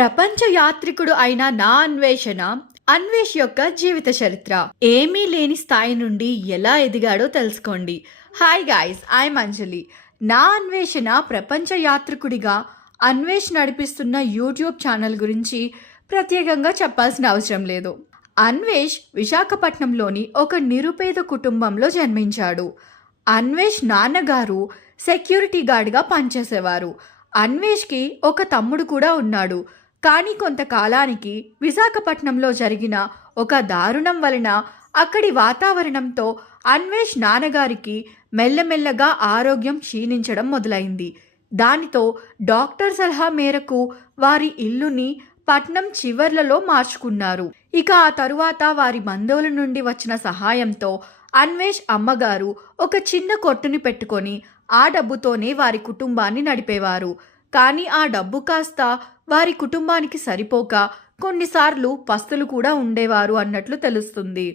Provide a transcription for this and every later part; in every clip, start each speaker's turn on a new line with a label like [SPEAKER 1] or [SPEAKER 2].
[SPEAKER 1] ప్రపంచ యాత్రికుడు అయిన నా అన్వేషణ అన్వేష్ యొక్క జీవిత చరిత్ర. ఏమీ లేని స్థాయి నుండి ఎలా ఎదిగాడో తెలుసుకోండి. హాయ్ గాయ్స్ ఐఎమ్ అంజలి నా అన్వేషణ ప్రపంచ యాత్రికుడిగా అన్వేష్ నడిపిస్తున్న యూట్యూబ్ ఛానల్ గురించి ప్రత్యేకంగా చెప్పాల్సిన అవసరం లేదు. అన్వేష్ విశాఖపట్నంలోని ఒక నిరుపేద కుటుంబంలో జన్మించాడు. అన్వేష్ నాన్నగారు సెక్యూరిటీ గార్డ్గా పనిచేసేవారు. అన్వేష్కి ఒక తమ్ముడు కూడా ఉన్నాడు. కానీ కొంతకాలానికి విశాఖపట్నంలో జరిగిన ఒక దారుణం వలన అక్కడి వాతావరణంతో అన్వేష్ నాన్నగారికి మెల్లమెల్లగా ఆరోగ్యం క్షీణించడం మొదలైంది. దానితో డాక్టర్ సలహా మేరకు వారి ఇల్లుని పట్నం చివర్లలో మార్చుకున్నారు. ఇక ఆ తరువాత వారి బంధువుల నుండి వచ్చిన సహాయంతో అన్వేష్ అమ్మగారు ఒక చిన్న కొట్టుని పెట్టుకొని ఆ డబ్బుతోనే వారి కుటుంబాన్ని నడిపేవారు. కానీ ఆ డబ్బు కాస్త వారి కుటుంబానికి సరిపోక కొన్నిసార్లు పస్తులు కూడా ఉండేవారు అన్నట్లు తెలుస్తుంది.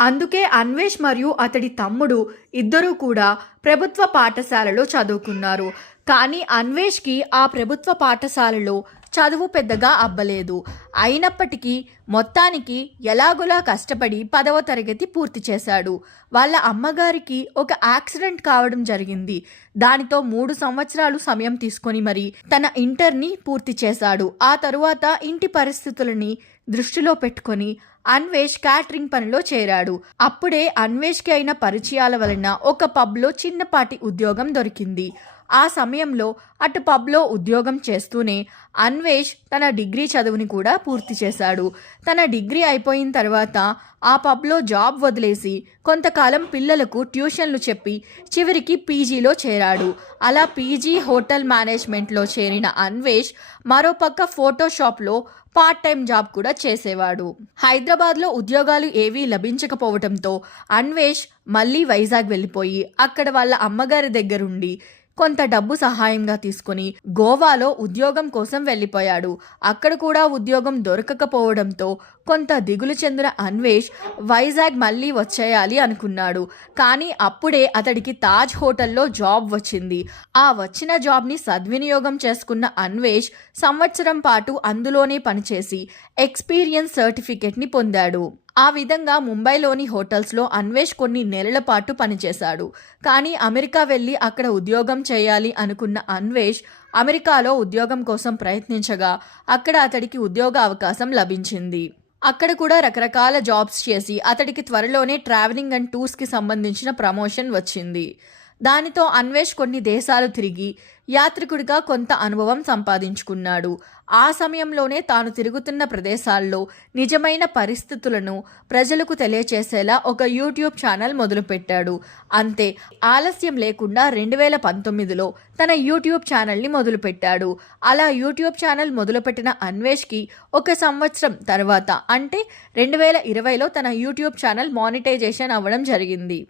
[SPEAKER 1] అందుకే అన్వేష్ మరియు అతడి తమ్ముడు ఇద్దరూ కూడా ప్రభుత్వ పాఠశాలలో చదువుకున్నారు. కానీ అన్వేష్కి ఆ ప్రభుత్వ పాఠశాలలో చదువు పెద్దగా అబ్బలేదు. అయినప్పటికీ మొత్తానికి ఎలాగోలా కష్టపడి పదవ తరగతి పూర్తి చేశాడు. వాళ్ళ అమ్మగారికి ఒక యాక్సిడెంట్ కావడం జరిగింది. దానితో మూడు సంవత్సరాలు సమయం తీసుకొని మరి తన ఇంటర్ని పూర్తి చేశాడు. ఆ తరువాత ఇంటి పరిస్థితులని దృష్టిలో పెట్టుకొని అన్వేష్ క్యాటరింగ్ పనిలో చేరాడు. అప్పుడే అన్వేష్కి అయిన పరిచయాల వలన ఒక పబ్లో చిన్నపాటి ఉద్యోగం దొరికింది. ఆ సమయంలో అటు పబ్లో ఉద్యోగం చేస్తూనే అన్వేష్ తన డిగ్రీ చదువుని కూడా పూర్తి చేశాడు. తన డిగ్రీ అయిపోయిన తర్వాత ఆ పబ్లో జాబ్ వదిలేసి కొంతకాలం పిల్లలకు ట్యూషన్లు చెప్పి చివరికి పీజీలో చేరాడు. అలా పీజీ హోటల్ మేనేజ్మెంట్లో చేరిన అన్వేష్ మరోపక్క ఫోటోషాప్లో పార్ట్ టైం జాబ్ కూడా చేసేవాడు. హైదరాబాద్లో ఉద్యోగాలు ఏవీ లభించకపోవడంతో అన్వేష్ మళ్ళీ వైజాగ్ వెళ్ళిపోయి అక్కడ వాళ్ళ అమ్మగారి దగ్గరుండి కొంత డబ్బు సహాయంగా తీసుకుని గోవాలో ఉద్యోగం కోసం వెళ్ళిపోయాడు. అక్కడ కూడా ఉద్యోగం దొరకకపోవడంతో కొంత దిగులు చెందిన అన్వేష్ వైజాగ్ మళ్ళీ వచ్చేయాలి అనుకున్నాడు. కానీ అప్పుడే అతడికి తాజ్ హోటల్లో జాబ్ వచ్చింది. ఆ వచ్చిన జాబ్ని సద్వినియోగం చేసుకున్న అన్వేష్ సంవత్సరం పాటు అందులోనే పనిచేసి ఎక్స్పీరియన్స్ సర్టిఫికెట్ని పొందాడు. ఆ విధంగా ముంబైలోని హోటల్స్లో అన్వేష్ కొన్ని నెలల పాటు పనిచేశాడు. కానీ అమెరికా వెళ్ళి అక్కడ ఉద్యోగం చేయాలి అనుకున్న అన్వేష్ అమెరికాలో ఉద్యోగం కోసం ప్రయత్నించగా అక్కడ అతడికి ఉద్యోగ అవకాశం లభించింది. అక్కడ కూడా రకరకాల జాబ్స్ చేసి అతడికి త్వరలోనే ట్రావెలింగ్ అండ్ టూర్స్కి సంబంధించిన ప్రమోషన్ వచ్చింది. దానితో అన్వేష్ కొన్ని దేశాలు తిరిగి యాత్రికుడిగా కొంత అనుభవం సంపాదించుకున్నాడు. ఆ సమయంలోనే తాను తిరుగుతున్న ప్రదేశాల్లో నిజమైన పరిస్థితులను ప్రజలకు తెలియచేసేలా ఒక యూట్యూబ్ ఛానల్ మొదలుపెట్టాడు. అంతే ఆలస్యం లేకుండా రెండు వేల పంతొమ్మిదిలో తన యూట్యూబ్ ఛానల్ని మొదలుపెట్టాడు. అలా యూట్యూబ్ ఛానల్ మొదలుపెట్టిన అన్వేష్కి ఒక సంవత్సరం తర్వాత అంటే రెండు వేల ఇరవైలో తన యూట్యూబ్ ఛానల్ మానిటైజేషన్ అవ్వడం జరిగింది.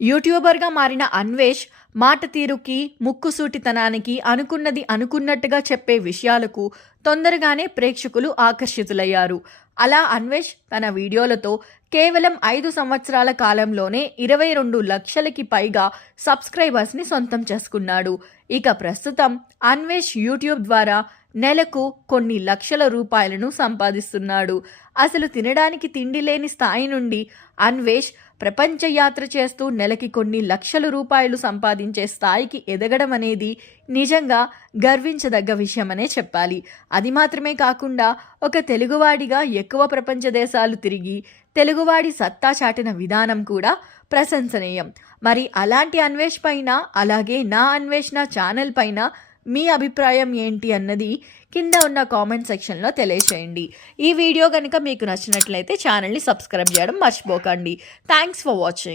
[SPEAKER 1] యూట్యూబర్గా మారిన అన్వేష్ మాట తీరుకి ముక్కుసూటితనానికి అనుకున్నది అనుకున్నట్టుగా చెప్పే విషయాలకు తొందరగానే ప్రేక్షకులు ఆకర్షితులయ్యారు. అలా అన్వేష్ తన వీడియోలతో కేవలం ఐదు సంవత్సరాల కాలంలోనే ఇరవై రెండు లక్షలకి పైగా సబ్స్క్రైబర్స్ని సొంతం చేసుకున్నాడు. ఇక ప్రస్తుతం అన్వేష్ యూట్యూబ్ ద్వారా నెలకు కొన్ని లక్షల రూపాయలను సంపాదిస్తున్నాడు. అసలు తినడానికి తిండి లేని స్థాయి నుండి అన్వేష్ ప్రపంచ యాత్ర చేస్తూ నెలకి కొన్ని లక్షల రూపాయలు సంపాదించే స్థాయికి ఎదగడం అనేది నిజంగా గర్వించదగ్గ విషయమనే చెప్పాలి. అది మాత్రమే కాకుండా ఒక తెలుగువాడిగా ఎక్కువ ప్రపంచ దేశాలు తిరిగి తెలుగువాడి సత్తా చాటిన విధానం కూడా ప్రశంసనీయం. మరి అలాంటి అన్వేష్ పైన అలాగే నా అన్వేషణ ఛానల్ పైన మీ అభిప్రాయం ఏంటి అన్నది కింద ఉన్న కామెంట్ సెక్షన్లో తెలియచేయండి. ఈ వీడియో కనుక మీకు నచ్చినట్లయితే ఛానల్ని సబ్స్క్రైబ్ చేయడం మర్చిపోకండి. Thanks for watching